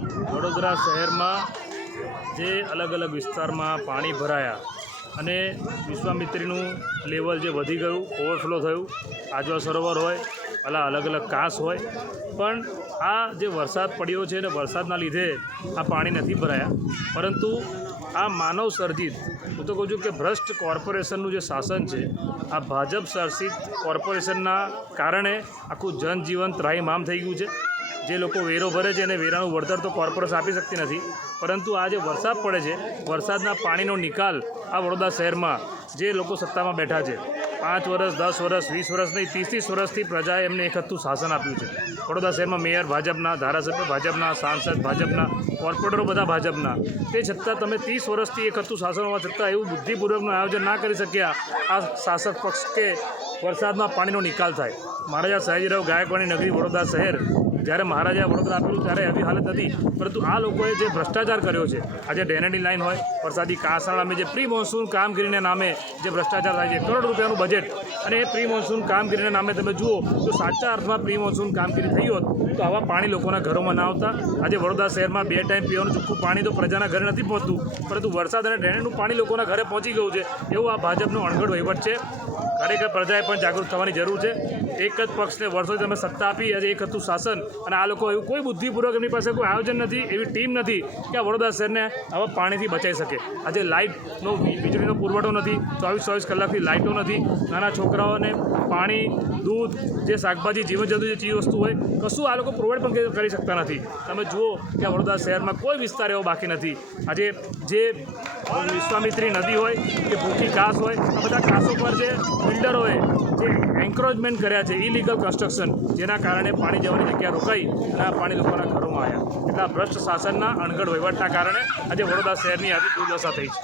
વડોદરા શહેરમાં જે અલગ અલગ વિસ્તારમાં પાણી ભરાયા અને વિશ્વામિત્રીનું લેવલ જે વધી ગયું, ઓવરફ્લો થયું, આજવા સરોવર હોય, અલગ અલગ કાંસ હોય, પણ આ જે વરસાદ પડ્યો છે અને વરસાદના લીધે આ પાણી નથી ભરાયા, પરંતુ આ માનવ સર્જિત, હું તો કહું છું કે ભ્રષ્ટ કોર્પોરેશનનું જે શાસન છે, આ ભાજપ શાસિત કોર્પોરેશનના કારણે આખું જનજીવન ત્રાહિમામ થઈ ગયું છે। જે લોકો વેરો ભરે છે અને વેરાનું વળતર તો કોર્પોરેશન આપી શકતી નથી, પરંતુ આ જે વરસાદ પડે છે, વરસાદના પાણીનો નિકાલ આ વડોદરા શહેરમાં જે લોકો સત્તામાં બેઠા છે, 5 વર્ષ, 10 વર્ષ, 20 વર્ષ નહીં, 30 વર્ષથી પ્રજાએ એમને એક હતું શાસન આપ્યું છે। વડોદરા શહેરમાં મેયર ભાજપના, ધારાસભ્ય ભાજપના, સાંસદ ભાજપના, કોર્પોરેટરો બધા ભાજપના, તે છતાં તમે 30 વર્ષથી એક હતું શાસન હોવા છતાં એવું બુદ્ધિપૂર્વકનું આયોજન ના કરી શક્યા આ શાસક પક્ષ કે વરસાદમાં પાણીનો નિકાલ થાય। મહારાજા સયાજીરાવ ગાયકવાડની નગરી વડોદરા શહેર જ્યારે મહારાજાએ વડોદરા આપેલું ત્યારે એવી હાલત હતી, પરંતુ આ લોકોએ જે ભ્રષ્ટાચાર કર્યો છે, આજે ડ્રેનેજની લાઇન હોય, વરસાદી કાંસના નામે જે પ્રી મોન્સૂન કામગીરીના નામે જે ભ્રષ્ટાચાર થાય છે, કરોડ રૂપિયાનું બજેટ, અને એ પ્રી મોન્સૂન કામગીરીના નામે તમે જુઓ તો સાચા અર્થમાં પ્રી મોન્સૂન કામગીરી થઈ હોત તો આવા પાણી લોકોના ઘરોમાં ના આવતા। આજે વડોદરા શહેરમાં 2 ટાઈમ પીવાનું ચોખ્ખું પાણી તો પ્રજાના ઘરે નથી પહોંચતું, પરંતુ વરસાદ અને ડ્રેનેજનું પાણી લોકોના ઘરે પહોંચી ગયું છે, એવું આ ભાજપનો અણઘડ વહીવટ છે। ખરેખર પ્રજાએ પણ જાગૃત થવાની જરૂર છે। એક જ પક્ષને વર્ષોથી તમે સત્તા આપી, આજે એક હતું શાસન, અને આ લોકો એવું કોઈ બુદ્ધિપૂર્વક એમની પાસે કોઈ આયોજન નથી, એવી ટીમ નથી કે આ વડોદરા શહેરને આવા પાણીથી બચાવી શકે। આજે લાઇટનો વીજળીનો પુરવઠો નથી, 24 કલાકથી લાઇટો નથી, નાના છોકરાઓને પાણી, દૂધ, જે શાકભાજી, જીવજંતુ જે ચીજ વસ્તુ હોય, કશું આ લોકો પ્રોવાઈડ પણ કરી શકતા નથી। તમે જુઓ કે આ વડોદરા શહેરમાં કોઈ વિસ્તાર એવો બાકી નથી। આજે જે વિશ્વામિત્રી નદી હોય કે ભૂખી ઘાસ હોય, આ બધા ઘાસો પર જે બિલ્ડરોએ જે એન્ક્રોચમેન્ટ કર્યા છે, ઇલીગલ કન્સ્ટ્રક્શન, જેના કારણે પાણી જવાની જગ્યા રોકાઈ અને આ પાણી લોકોના ઘરોમાં આવ્યા। એટલે આ ભ્રષ્ટ શાસનના અણઘડ વહીવટના કારણે આજે વડોદરા શહેરની આવી દુર્દશા થઈ છે।